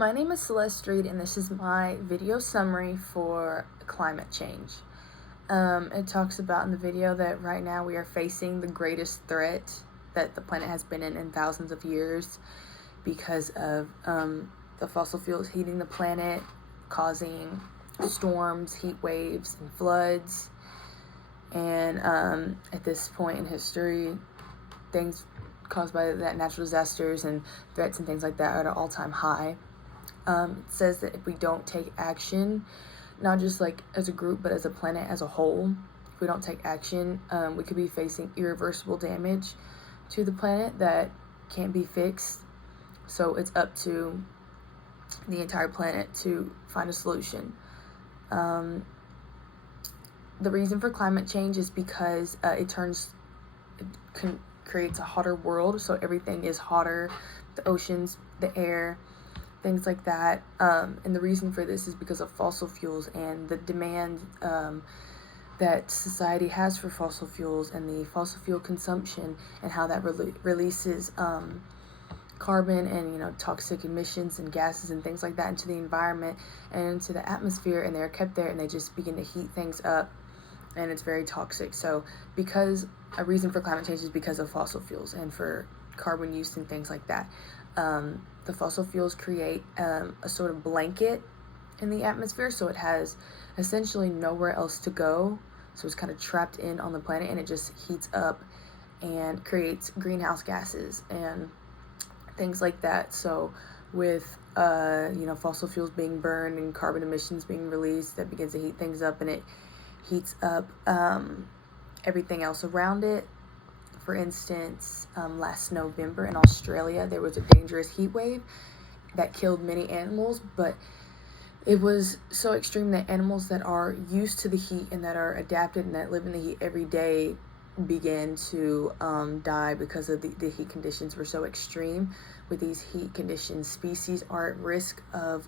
My name is Celeste Reed, and this is my video summary for climate change. It talks about in the video that right now we are facing the greatest threat that the planet has been in thousands of years because of the fossil fuels heating the planet, causing storms, heat waves, and floods. And at this point in history, things caused by that natural disasters and threats and things like that are at an all-time high. It says that if we don't take action, not just like as a group, but as a planet as a whole, if we don't take action, we could be facing irreversible damage to the planet that can't be fixed. So it's up to the entire planet to find a solution. The reason for climate change is because it creates a hotter world, so everything is hotter, the oceans, the air, things like that. And the reason for this is because of fossil fuels and the demand that society has for fossil fuels and the fossil fuel consumption and how that releases carbon and toxic emissions and gases and things like that into the environment and into the atmosphere, and they're kept there and they just begin to heat things up, and it's very toxic. So because a reason for climate change is because of fossil fuels and for carbon use and things like that. The fossil fuels create a sort of blanket in the atmosphere, so it has essentially nowhere else to go, so it's kind of trapped in on the planet, and it just heats up and creates greenhouse gases and things like that. So with fossil fuels being burned and carbon emissions being released, that begins to heat things up, and it heats up everything else around it. For instance, last November in Australia, there was a dangerous heat wave that killed many animals, but it was so extreme that animals that are used to the heat and that are adapted and that live in the heat every day began to die because of the heat conditions were so extreme. With these heat conditions, species are at risk of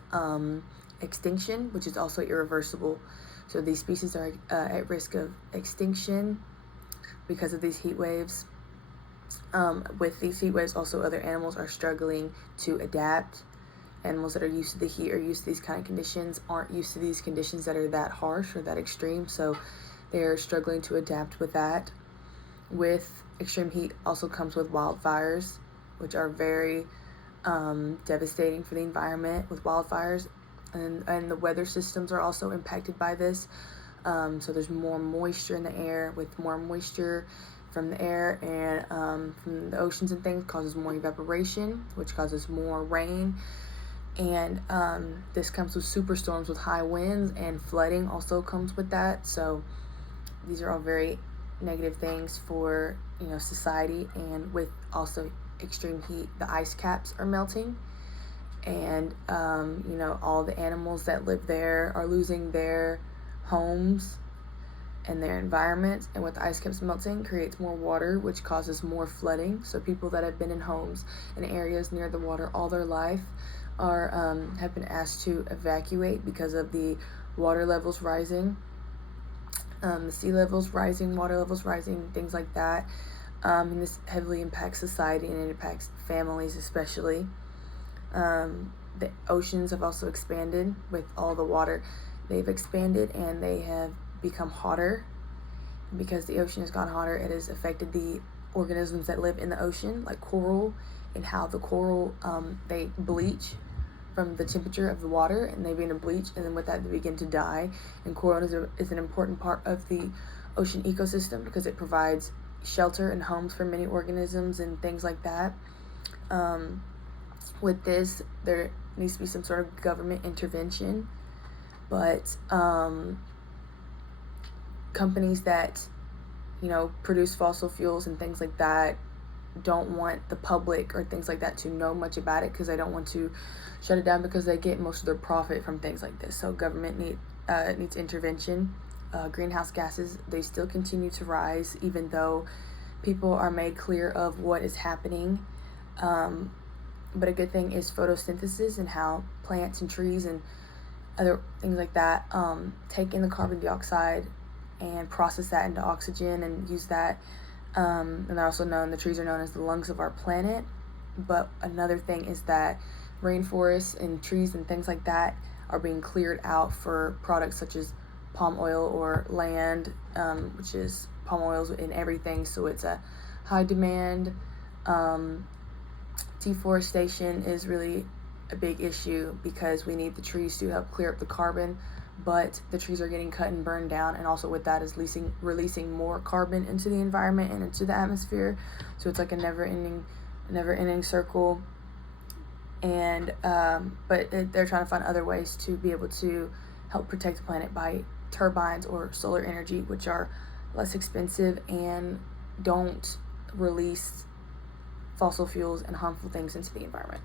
extinction, which is also irreversible. So these species are at risk of extinction because of these heat waves. With these heat waves, also other animals are struggling to adapt. Animals that are used to the heat or used to these kind of conditions aren't used to these conditions that are that harsh or that extreme, so they're struggling to adapt with that. With extreme heat also comes with wildfires, which are very devastating for the environment with wildfires, and the weather systems are also impacted by this. So there's more moisture in the air. With more moisture from the air and from the oceans and things, causes more evaporation, which causes more rain. And this comes with superstorms with high winds, and flooding also comes with that. So these are all very negative things for society. And with also extreme heat, the ice caps are melting, and all the animals that live there are losing their homes and their environment. And with the ice caps melting, creates more water, which causes more flooding. So people that have been in homes in areas near the water all their life have been asked to evacuate because of the water levels rising, the sea levels rising, water levels rising, things like that. And this heavily impacts society, and it impacts families especially. The oceans have also expanded with all the water. They've expanded and they have become hotter. Because the ocean has gone hotter, it has affected the organisms that live in the ocean, like coral, and how the coral, they bleach from the temperature of the water, and they begin to bleach, and then with that they begin to die. And coral is an important part of the ocean ecosystem because it provides shelter and homes for many organisms and things like that. With this, there needs to be some sort of government intervention, but companies that produce fossil fuels and things like that don't want the public or things like that to know much about it, because they don't want to shut it down, because they get most of their profit from things like this. So government needs intervention. Greenhouse gases, they still continue to rise even though people are made clear of what is happening. But a good thing is photosynthesis, and how plants and trees and other things like that take in the carbon dioxide and process that into oxygen and use that. And they're also known, the trees are known as the lungs of our planet. But another thing is that rainforests and trees and things like that are being cleared out for products such as palm oil or land, which is palm oils in everything, so it's a high demand. Deforestation is really a big issue because we need the trees to help clear up the carbon, but the trees are getting cut and burned down, and also with that is releasing more carbon into the environment and into the atmosphere. So it's like a never-ending circle. And they're trying to find other ways to be able to help protect the planet by turbines or solar energy, which are less expensive and don't release fossil fuels and harmful things into the environment.